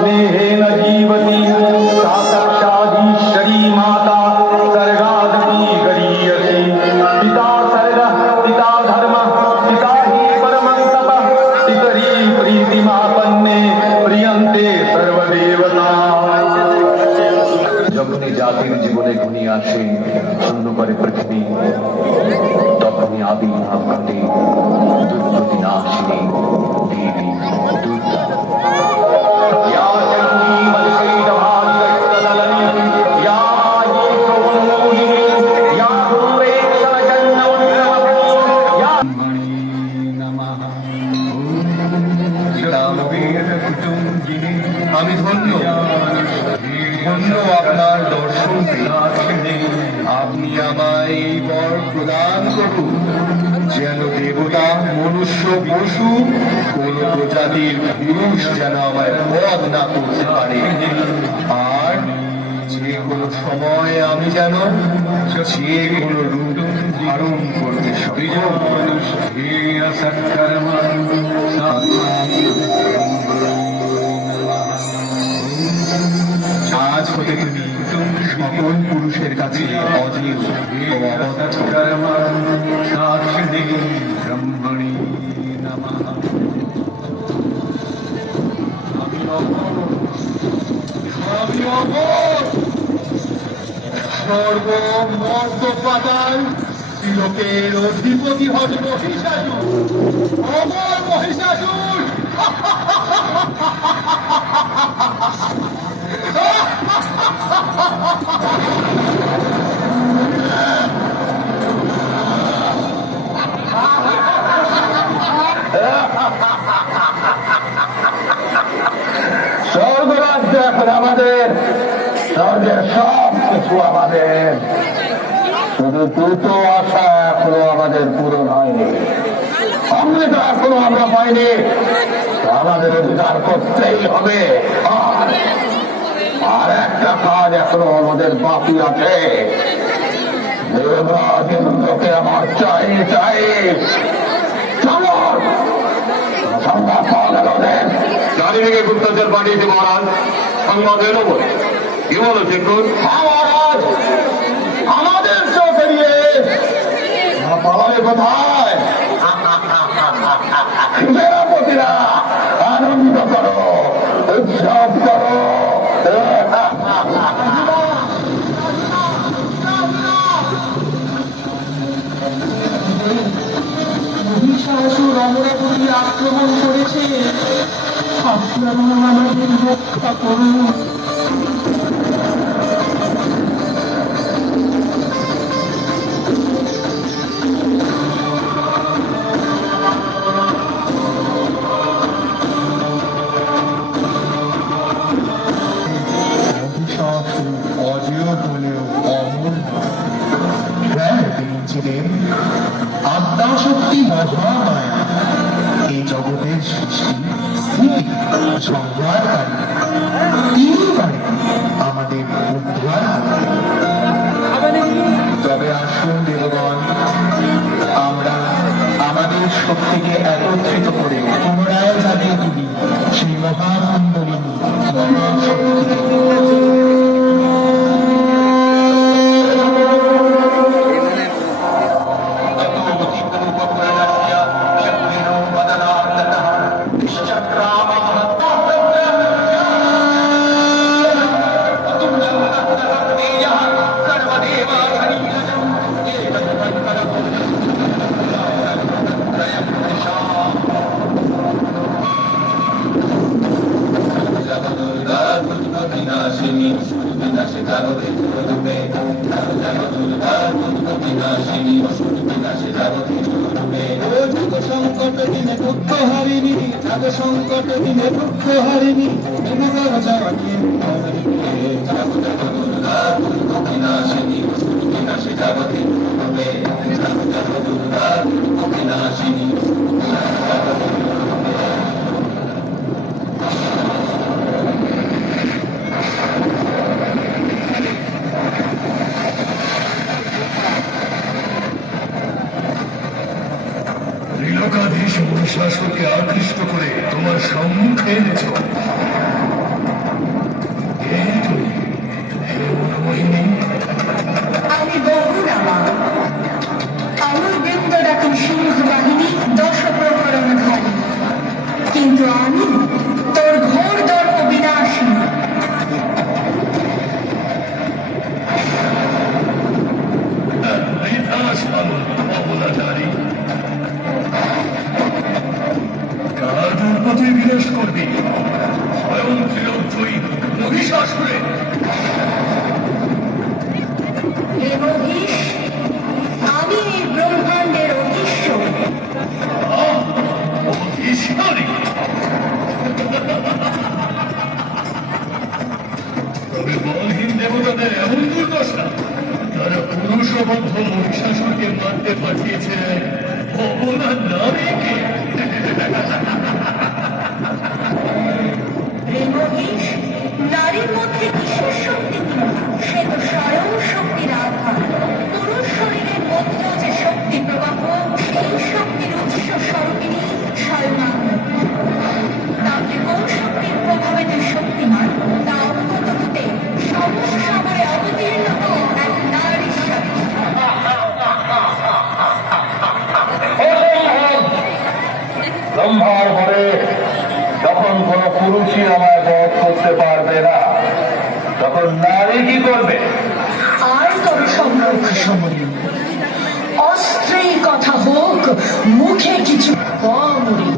स्नेहेन जीवति सा साक्षादीश्वरी माता सर्गादपि गरीयसी पिता सर्गः पिता धर्मः पिता हि परमं तपः पितरी प्रीतिमापन्ने प्रियन्ते सर्वदेवता। যখনই জাতির জীবনে ঘনিয়ে আসে শূন্য করে পৃথিবী, তখনই আবির্ভাব ঘটে দুর্গতি নাশিনী দেবী দুর্গা। আমি ধন্য ধন্য আপনার দর্শন আপনি আমায় এই বর প্রদান করুন, যেন দেবতা মনুষ্য পশু কোন প্রজাতির পুরুষ যেন আমায় বধ না করতে পারে, আর যে কোনো সময় আমি যেন যে কোনো রূপ ধারণ করতে সক্ষম। আজ হতে তুমি সকল পুরুষের কাছে অজেয় ও অবতার ব্রহ্মণী নমঃ। সর্বমর্ত পাতাল তিলকের অধিপতি হজ মহিষাসুর, অমর মহিষাসুর। স্বর্গরাজ্য এখন আমাদের, স্বর্গের সব কিছু আমাদের, শুধু দুটো আশা এখনো আমাদের পূরণ হয়নি। অমৃতা এখনো আমরা পাইনি, আমাদের অধিকার করতেই হবে। আর একটা কাজ এখনো আমাদের বাকি আছে, দেবরাজেন্দ্রকে আমার চাই চাই। সংবাদ পাওয়া গেল ওদের চারিদিকে গুপ্তচর পাঠিয়েছে মহারাজ, সংবাদ এলো বলে। কি বলো চিকুর? হ্যাঁ মহারাজ, আমাদের চোখ এড়িয়ে পালালে কোথায়? সেনাপতিরা আনন্দ করো, উৎসব করো। মহিষাসুর অমরাবতী আক্রমণ করেছে, আপনারা আমাদের রক্ষা করুন। অজেয় হলেও অমর তিনি ছিলেন আদ্যাশক্তি মহামায়া, এই জগতের সৃষ্টি স্থিতি সংহারকারী। তিনি পারেন আমাদের উদ্ধার। তবে আসুন দেবগণ, আমরা আমাদের শক্তিকে একত্রিত করে পুনরায় জানিয়ে তুলি সেই মহাকুণ্ডলিনী মহাশক্তিকে। সংকট দিনে দুঃখ হারিনি, সংকট দিনে দুঃখ হারিনি, মহিষাসুরকে আকৃষ্ট করে তোমার সম্মুখে এনেছ। কে তুমি, হে মনোমোহিনী? আমি বহুরামা। আমার বৃন্দ ডাকেন সিংহ বাহিনী, দশ প্রহরণধারী। কিন্তু আমি তোর ঘোর দর্প বিনাশিনী। বৃথাস পাগল অবলাচারী, কার দুর্গ তুই বিনাশ করবি? স্বয়ং ত্রিলোকজয়ী মহিষাসুরে। হে মহিষ, আমি এই ব্রহ্মাণ্ডের অধীশ্বর। অধীশ্বরী? তবে বলহীন দেবতাদের এমন দুর্দশা, তারা পুরুষবদ্ধ মহিষাসুরকে মারতে পাঠিয়েছে অবলা নারীকে। হে মহিষ, নারীর মধ্যে কিসের শক্তি কিনা, সে তো স্বয়ং শক্তির আধার। পুরুষ শরীরের মধ্যেও যে শক্তি প্রবাহ, সেই শক্তির উৎস স্বরূপিণী স্বয়ং আমি। তাহলে কোন শক্তির প্রভাবে তুই শক্তিমান, তা অবগত হতে সমস্ত সাগরে অবতীর্ণ হও এক নারী হিসাবে। ব্রহ্মার ঘরে যখন কোন পুরুষই আমায় বধ করতে পারবে না, তখন নারী কি করবে? আর তোর সম্মুখ সময়ে অস্ত্রেই কথা হোক, মুখে কিছু কম রে।